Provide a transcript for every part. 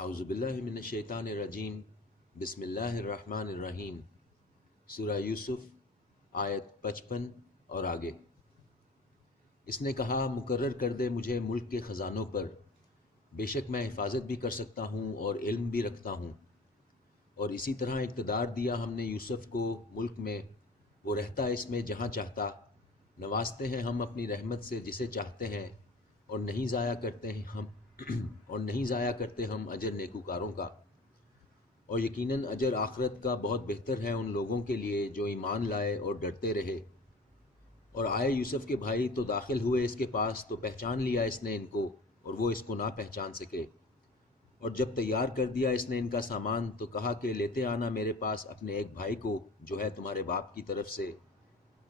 اعوذ باللہ من الشیطان الرجیم بسم اللہ الرحمن الرحیم۔ سورہ یوسف آیت 55 اور آگے۔ اس نے کہا مقرر کر دے مجھے ملک کے خزانوں پر، بے شک میں حفاظت بھی کر سکتا ہوں اور علم بھی رکھتا ہوں۔ اور اسی طرح اقتدار دیا ہم نے یوسف کو ملک میں، وہ رہتا اس میں جہاں چاہتا، نوازتے ہیں ہم اپنی رحمت سے جسے چاہتے ہیں، اور نہیں ضائع کرتے ہم اجر نیکوکاروں کا۔ اور یقیناً اجر آخرت کا بہت بہتر ہے ان لوگوں کے لیے جو ایمان لائے اور ڈرتے رہے۔ اور آئے یوسف کے بھائی تو داخل ہوئے اس کے پاس، تو پہچان لیا اس نے ان کو اور وہ اس کو نہ پہچان سکے۔ اور جب تیار کر دیا اس نے ان کا سامان تو کہا کہ لیتے آنا میرے پاس اپنے ایک بھائی کو جو ہے تمہارے باپ کی طرف سے،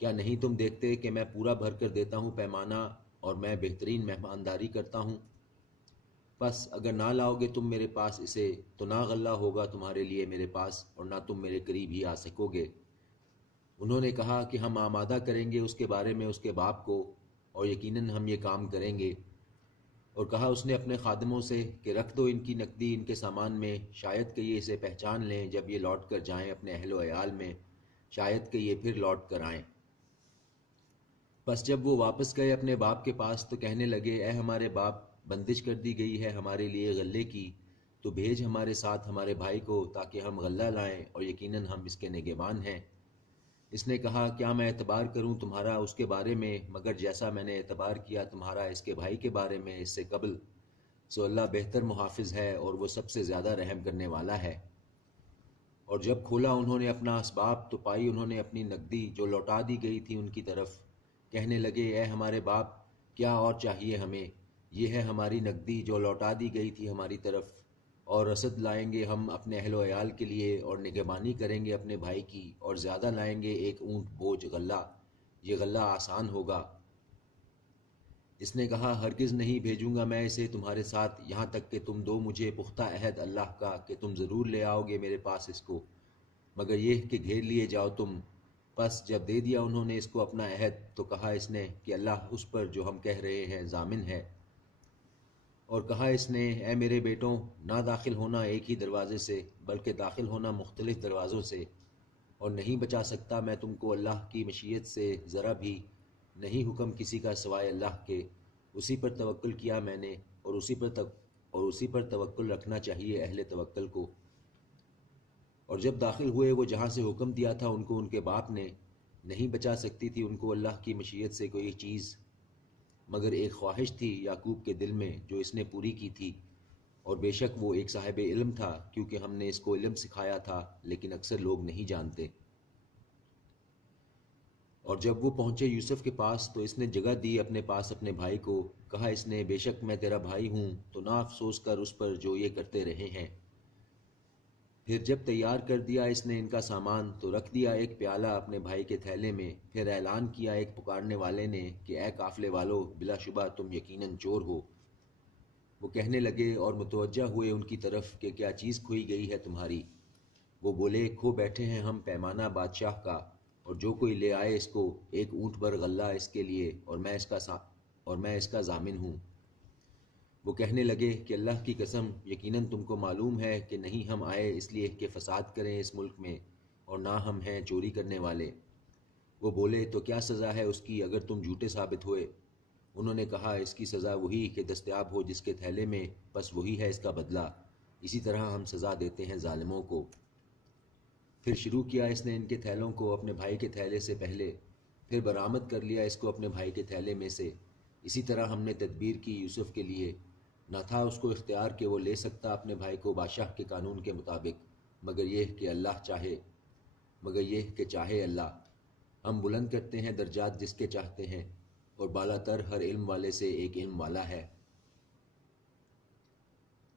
کیا نہیں تم دیکھتے کہ میں پورا بھر کر دیتا ہوں پیمانہ اور میں بہترین مہمانداری کرتا ہوں؟ بس اگر نہ لاؤ گے تم میرے پاس اسے تو نہ غلہ ہوگا تمہارے لیے میرے پاس اور نہ تم میرے قریب ہی آ سکو گے۔ انہوں نے کہا کہ ہم آمادہ کریں گے اس کے بارے میں اس کے باپ کو، اور یقیناً ہم یہ کام کریں گے۔ اور کہا اس نے اپنے خادموں سے کہ رکھ دو ان کی نقدی ان کے سامان میں، شاید کہ یہ اسے پہچان لیں جب یہ لوٹ کر جائیں اپنے اہل و عیال میں، شاید کہ یہ پھر لوٹ کر آئیں۔ بس جب وہ واپس گئے اپنے باپ کے پاس تو کہنے لگے اے ہمارے باپ، بندش کر دی گئی ہے ہمارے لیے غلے کی، تو بھیج ہمارے ساتھ ہمارے بھائی کو تاکہ ہم غلہ لائیں، اور یقیناً ہم اس کے نگہبان ہیں۔ اس نے کہا کیا میں اعتبار کروں تمہارا اس کے بارے میں مگر جیسا میں نے اعتبار کیا تمہارا اس کے بھائی کے بارے میں اس سے قبل، سو اللہ بہتر محافظ ہے اور وہ سب سے زیادہ رحم کرنے والا ہے۔ اور جب کھولا انہوں نے اپنا اسباب تو پائی انہوں نے اپنی نقدی جو لوٹا دی گئی تھی ان کی طرف۔ کہنے لگے اے ہمارے باپ، کیا اور چاہیے ہمیں؟ یہ ہے ہماری نقدی جو لوٹا دی گئی تھی ہماری طرف، اور رسد لائیں گے ہم اپنے اہل و عیال کے لیے اور نگہبانی کریں گے اپنے بھائی کی، اور زیادہ لائیں گے ایک اونٹ بوجھ غلہ، یہ غلہ آسان ہوگا۔ اس نے کہا ہرگز نہیں بھیجوں گا میں اسے تمہارے ساتھ یہاں تک کہ تم دو مجھے پختہ عہد اللہ کا کہ تم ضرور لے آؤ گے میرے پاس اس کو، مگر یہ کہ گھیر لیے جاؤ تم۔ پس جب دے دیا انہوں نے اس کو اپنا عہد تو کہا اس نے کہ اللہ اس پر جو ہم کہہ رہے ہیں ضامن ہے۔ اور کہا اس نے اے میرے بیٹوں، نہ داخل ہونا ایک ہی دروازے سے بلکہ داخل ہونا مختلف دروازوں سے، اور نہیں بچا سکتا میں تم کو اللہ کی مشیت سے ذرا بھی، نہیں حکم کسی کا سوائے اللہ کے، اسی پر توکل کیا میں نے، اور اسی پر توکل رکھنا چاہیے اہل توکل کو۔ اور جب داخل ہوئے وہ جہاں سے حکم دیا تھا ان کو ان کے باپ نے، نہیں بچا سکتی تھی ان کو اللہ کی مشیت سے کوئی چیز، مگر ایک خواہش تھی یعقوب کے دل میں جو اس نے پوری کی تھی، اور بے شک وہ ایک صاحب علم تھا کیونکہ ہم نے اس کو علم سکھایا تھا لیکن اکثر لوگ نہیں جانتے۔ اور جب وہ پہنچے یوسف کے پاس تو اس نے جگہ دی اپنے پاس اپنے بھائی کو، کہا اس نے بے شک میں تیرا بھائی ہوں تو نہ افسوس کر اس پر جو یہ کرتے رہے ہیں۔ پھر جب تیار کر دیا اس نے ان کا سامان تو رکھ دیا ایک پیالہ اپنے بھائی کے تھیلے میں، پھر اعلان کیا ایک پکارنے والے نے کہ اے قافلے والو، بلا شبہ تم یقیناً چور ہو۔ وہ کہنے لگے اور متوجہ ہوئے ان کی طرف کہ کیا چیز کھوئی گئی ہے تمہاری؟ وہ بولے کھو بیٹھے ہیں ہم پیمانہ بادشاہ کا، اور جو کوئی لے آئے اس کو ایک اونٹ بھر غلہ اس کے لیے، اور میں اس کا ضامن ہوں۔ وہ کہنے لگے کہ اللہ کی قسم یقیناً تم کو معلوم ہے کہ نہیں ہم آئے اس لیے کہ فساد کریں اس ملک میں، اور نہ ہم ہیں چوری کرنے والے۔ وہ بولے تو کیا سزا ہے اس کی اگر تم جھوٹے ثابت ہوئے؟ انہوں نے کہا اس کی سزا وہی کہ دستیاب ہو جس کے تھیلے میں، بس وہی ہے اس کا بدلہ، اسی طرح ہم سزا دیتے ہیں ظالموں کو۔ پھر شروع کیا اس نے ان کے تھیلوں کو اپنے بھائی کے تھیلے سے پہلے، پھر برآمد کر لیا اس کو اپنے بھائی کے تھیلے میں سے۔ اسی طرح ہم نے تدبیر کی یوسف کے لیے، نہ تھا اس کو اختیار کہ وہ لے سکتا اپنے بھائی کو بادشاہ کے قانون کے مطابق، مگر یہ کہ چاہے اللہ۔ ہم بلند کرتے ہیں درجات جس کے چاہتے ہیں، اور بالا تر ہر علم والے سے ایک علم والا ہے۔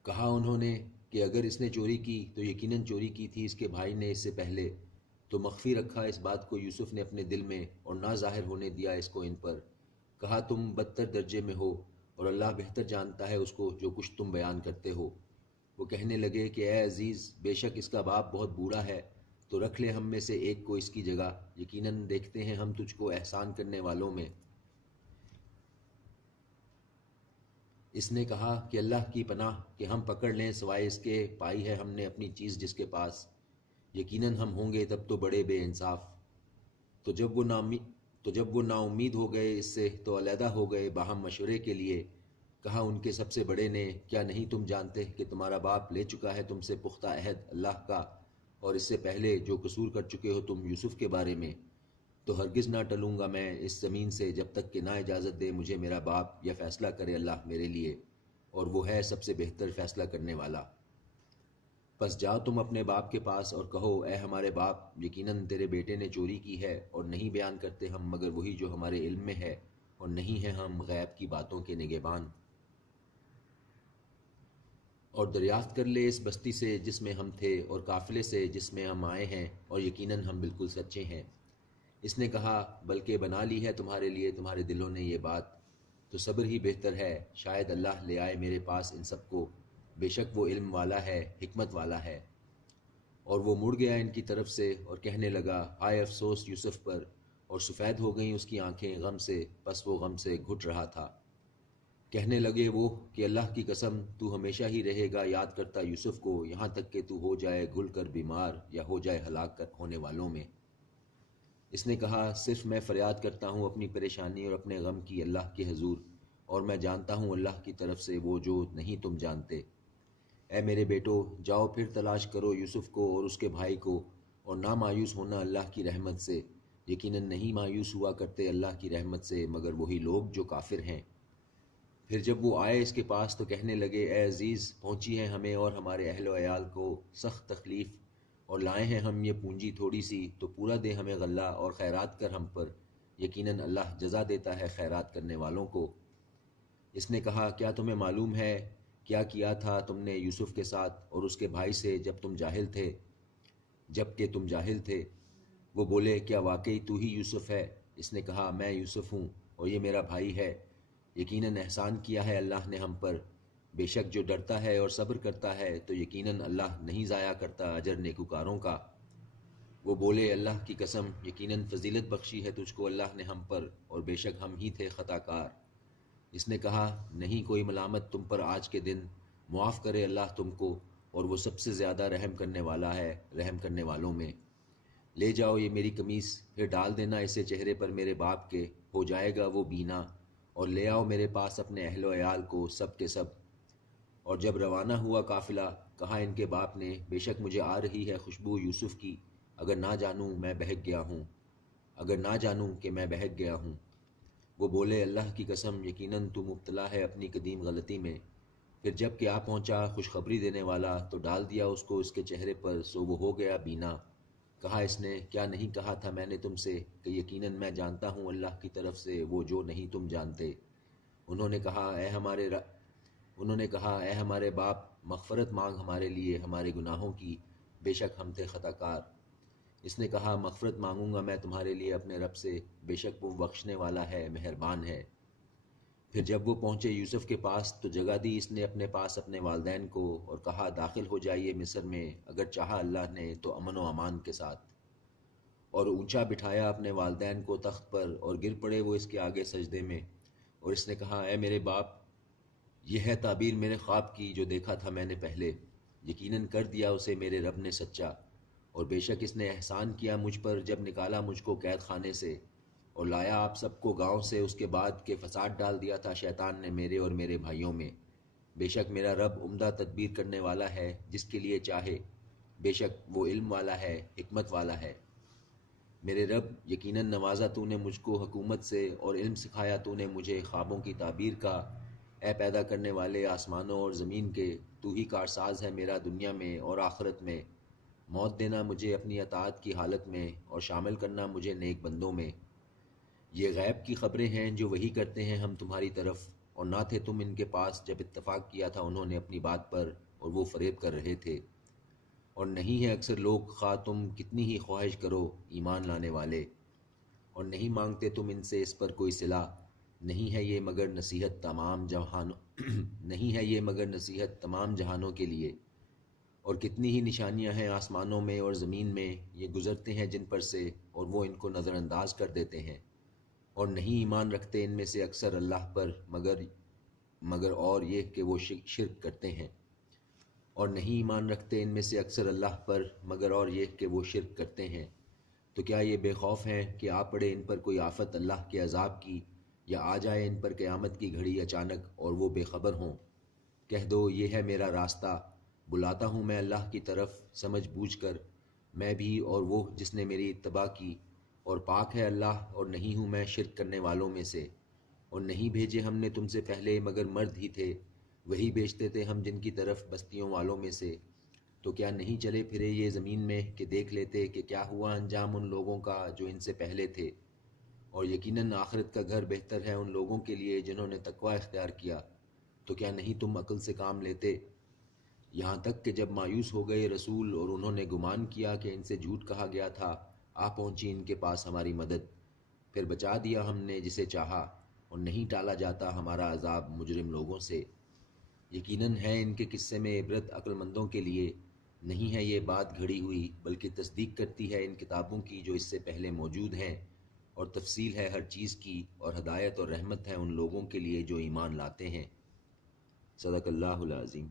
کہا انہوں نے کہ اگر اس نے چوری کی تو یقیناً چوری کی تھی اس کے بھائی نے اس سے پہلے، تو مخفی رکھا اس بات کو یوسف نے اپنے دل میں اور نہ ظاہر ہونے دیا اس کو ان پر۔ کہا تم بدتر درجے میں ہو اور اللہ بہتر جانتا ہے اس کو جو کچھ تم بیان کرتے ہو۔ وہ کہنے لگے کہ اے عزیز، بے شک اس کا باپ بہت بوڑھا ہے، تو رکھ لے ہم میں سے ایک کو اس کی جگہ، یقیناً دیکھتے ہیں ہم تجھ کو احسان کرنے والوں میں۔ اس نے کہا کہ اللہ کی پناہ کہ ہم پکڑ لیں سوائے اس کے پائی ہے ہم نے اپنی چیز جس کے پاس، یقیناً ہم ہوں گے تب تو بڑے بے انصاف۔ تو جب وہ نا امید ہو گئے اس سے تو علیحدہ ہو گئے باہم مشورے کے لیے۔ کہا ان کے سب سے بڑے نے، کیا نہیں تم جانتے کہ تمہارا باپ لے چکا ہے تم سے پختہ عہد اللہ کا، اور اس سے پہلے جو قصور کر چکے ہو تم یوسف کے بارے میں، تو ہرگز نہ ٹلوں گا میں اس زمین سے جب تک کہ نہ اجازت دے مجھے میرا باپ، یا فیصلہ کرے اللہ میرے لیے، اور وہ ہے سب سے بہتر فیصلہ کرنے والا۔ پس جاؤ تم اپنے باپ کے پاس اور کہو، اے ہمارے باپ، یقیناً تیرے بیٹے نے چوری کی ہے، اور نہیں بیان کرتے ہم مگر وہی جو ہمارے علم میں ہے، اور نہیں ہیں ہم غیب کی باتوں کے نگہبان۔ اور دریافت کر لے اس بستی سے جس میں ہم تھے، اور قافلے سے جس میں ہم آئے ہیں، اور یقیناً ہم بالکل سچے ہیں۔ اس نے کہا، بلکہ بنا لی ہے تمہارے لیے تمہارے دلوں نے یہ بات، تو صبر ہی بہتر ہے، شاید اللہ لے آئے میرے پاس ان سب کو، بے شک وہ علم والا ہے، حکمت والا ہے۔ اور وہ مڑ گیا ان کی طرف سے اور کہنے لگا، ہائے افسوس یوسف پر، اور سفید ہو گئیں اس کی آنکھیں غم سے، پس وہ غم سے گھٹ رہا تھا۔ کہنے لگے وہ کہ اللہ کی قسم تو ہمیشہ ہی رہے گا یاد کرتا یوسف کو، یہاں تک کہ تو ہو جائے گھل کر بیمار، یا ہو جائے ہلاک ہونے والوں میں۔ اس نے کہا، صرف میں فریاد کرتا ہوں اپنی پریشانی اور اپنے غم کی اللہ کے حضور، اور میں جانتا ہوں اللہ کی طرف سے وہ جو نہیں تم جانتے۔ اے میرے بیٹو، جاؤ پھر تلاش کرو یوسف کو اور اس کے بھائی کو، اور نہ مایوس ہونا اللہ کی رحمت سے، یقیناً نہیں مایوس ہوا کرتے اللہ کی رحمت سے مگر وہی لوگ جو کافر ہیں۔ پھر جب وہ آئے اس کے پاس تو کہنے لگے، اے عزیز، پہنچی ہے ہمیں اور ہمارے اہل و عیال کو سخت تکلیف، اور لائے ہیں ہم یہ پونجی تھوڑی سی، تو پورا دے ہمیں غلہ اور خیرات کر ہم پر، یقیناً اللہ جزا دیتا ہے خیرات کرنے والوں کو۔ اس نے کہا، کیا تمہیں معلوم ہے کیا کیا تھا تم نے یوسف کے ساتھ اور اس کے بھائی سے جب کہ تم جاہل تھے؟ وہ بولے، کیا واقعی تو ہی یوسف ہے؟ اس نے کہا، میں یوسف ہوں اور یہ میرا بھائی ہے، یقیناً احسان کیا ہے اللہ نے ہم پر، بے شک جو ڈرتا ہے اور صبر کرتا ہے تو یقیناً اللہ نہیں ضائع کرتا اجر نیکوکاروں کا۔ وہ بولے، اللہ کی قسم، یقیناً فضیلت بخشی ہے تجھ کو اللہ نے ہم پر، اور بے شک ہم ہی تھے خطا کار۔ اس نے کہا، نہیں کوئی ملامت تم پر آج کے دن، معاف کرے اللہ تم کو، اور وہ سب سے زیادہ رحم کرنے والا ہے رحم کرنے والوں میں۔ لے جاؤ یہ میری قمیص، پھر ڈال دینا اسے چہرے پر میرے باپ کے، ہو جائے گا وہ بینا، اور لے آؤ میرے پاس اپنے اہل و عیال کو سب کے سب۔ اور جب روانہ ہوا قافلہ، کہا ان کے باپ نے، بے شک مجھے آ رہی ہے خوشبو یوسف کی، اگر نہ جانوں کہ میں بہک گیا ہوں۔ وہ بولے، اللہ کی قسم، یقیناً تو مبتلا ہے اپنی قدیم غلطی میں۔ پھر جب کہ آ پہنچا خوشخبری دینے والا تو ڈال دیا اس کو اس کے چہرے پر، سو وہ ہو گیا بینا۔ کہا اس نے، کیا نہیں کہا تھا میں نے تم سے کہ یقیناً میں جانتا ہوں اللہ کی طرف سے وہ جو نہیں تم جانتے۔ انہوں نے کہا، اے ہمارے باپ، مغفرت مانگ ہمارے لیے ہمارے گناہوں کی، بے شک ہم تھے خطا کار۔ اس نے کہا، مغفرت مانگوں گا میں تمہارے لیے اپنے رب سے، بے شک وہ بخشنے والا ہے، مہربان ہے۔ پھر جب وہ پہنچے یوسف کے پاس تو جگہ دی اس نے اپنے پاس اپنے والدین کو، اور کہا، داخل ہو جائیے مصر میں، اگر چاہا اللہ نے تو امن و امان کے ساتھ۔ اور اونچا بٹھایا اپنے والدین کو تخت پر، اور گر پڑے وہ اس کے آگے سجدے میں۔ اور اس نے کہا، اے میرے باپ، یہ ہے تعبیر میرے خواب کی جو دیکھا تھا میں نے پہلے، یقیناً کر دیا اسے میرے رب نے سچا، اور بے شک اس نے احسان کیا مجھ پر جب نکالا مجھ کو قید خانے سے، اور لایا آپ سب کو گاؤں سے، اس کے بعد کہ فساد ڈال دیا تھا شیطان نے میرے اور میرے بھائیوں میں۔ بے شک میرا رب عمدہ تدبیر کرنے والا ہے جس کے لیے چاہے، بے شک وہ علم والا ہے، حکمت والا ہے۔ میرے رب، یقیناً نوازا تو نے مجھ کو حکومت سے، اور علم سکھایا تو نے مجھے خوابوں کی تعبیر کا۔ اے پیدا کرنے والے آسمانوں اور زمین کے، تو ہی کارساز ہے میرا دنیا میں اور آخرت میں۔ موت دینا مجھے اپنی اطاعت کی حالت میں، اور شامل کرنا مجھے نیک بندوں میں۔ یہ غیب کی خبریں ہیں جو وحی کرتے ہیں ہم تمہاری طرف، اور نہ تھے تم ان کے پاس جب اتفاق کیا تھا انہوں نے اپنی بات پر، اور وہ فریب کر رہے تھے۔ اور نہیں ہے اکثر لوگ، خواہ تم کتنی ہی خواہش کرو ایمان لانے والے، اور نہیں مانگتے تم ان سے اس پر کوئی صلہ، نہیں ہے یہ مگر نصیحت تمام جہانوں کے لیے۔ اور کتنی ہی نشانیاں ہیں آسمانوں میں اور زمین میں، یہ گزرتے ہیں جن پر سے، اور وہ ان کو نظر انداز کر دیتے ہیں۔ اور نہیں ایمان رکھتے ان میں سے اکثر اللہ پر مگر اور یہ کہ وہ شرک کرتے ہیں، اور نہیں ایمان رکھتے ان میں سے اکثر اللہ پر مگر اور یہ کہ وہ شرک کرتے ہیں۔ تو کیا یہ بے خوف ہیں کہ آ پڑے ان پر کوئی آفت اللہ کے عذاب کی، یا آ جائے ان پر قیامت کی گھڑی اچانک اور وہ بے خبر ہوں؟ کہہ دو یہ ہے میرا راستہ، بلاتا ہوں میں اللہ کی طرف سمجھ بوجھ کر، میں بھی اور وہ جس نے میری اتباع کی، اور پاک ہے اللہ اور نہیں ہوں میں شرک کرنے والوں میں سے۔ اور نہیں بھیجے ہم نے تم سے پہلے مگر مرد ہی تھے، وہی بھیجتے تھے ہم جن کی طرف بستیوں والوں میں سے۔ تو کیا نہیں چلے پھرے یہ زمین میں کہ دیکھ لیتے کہ کیا ہوا انجام ان لوگوں کا جو ان سے پہلے تھے، اور یقیناً آخرت کا گھر بہتر ہے ان لوگوں کے لیے جنہوں نے تقوی اختیار کیا۔ تو کیا نہیں تم عقل سے کام لیتے؟ یہاں تک کہ جب مایوس ہو گئے رسول اور انہوں نے گمان کیا کہ ان سے جھوٹ کہا گیا تھا، آ پہنچی ان کے پاس ہماری مدد، پھر بچا دیا ہم نے جسے چاہا، اور نہیں ٹالا جاتا ہمارا عذاب مجرم لوگوں سے۔ یقیناً ہے ان کے قصے میں عبرت عقل مندوں کے لیے، نہیں ہے یہ بات گھڑی ہوئی بلکہ تصدیق کرتی ہے ان کتابوں کی جو اس سے پہلے موجود ہیں، اور تفصیل ہے ہر چیز کی، اور ہدایت اور رحمت ہے ان لوگوں کے لیے جو ایمان لاتے ہیں۔ صدق اللہ العظیم۔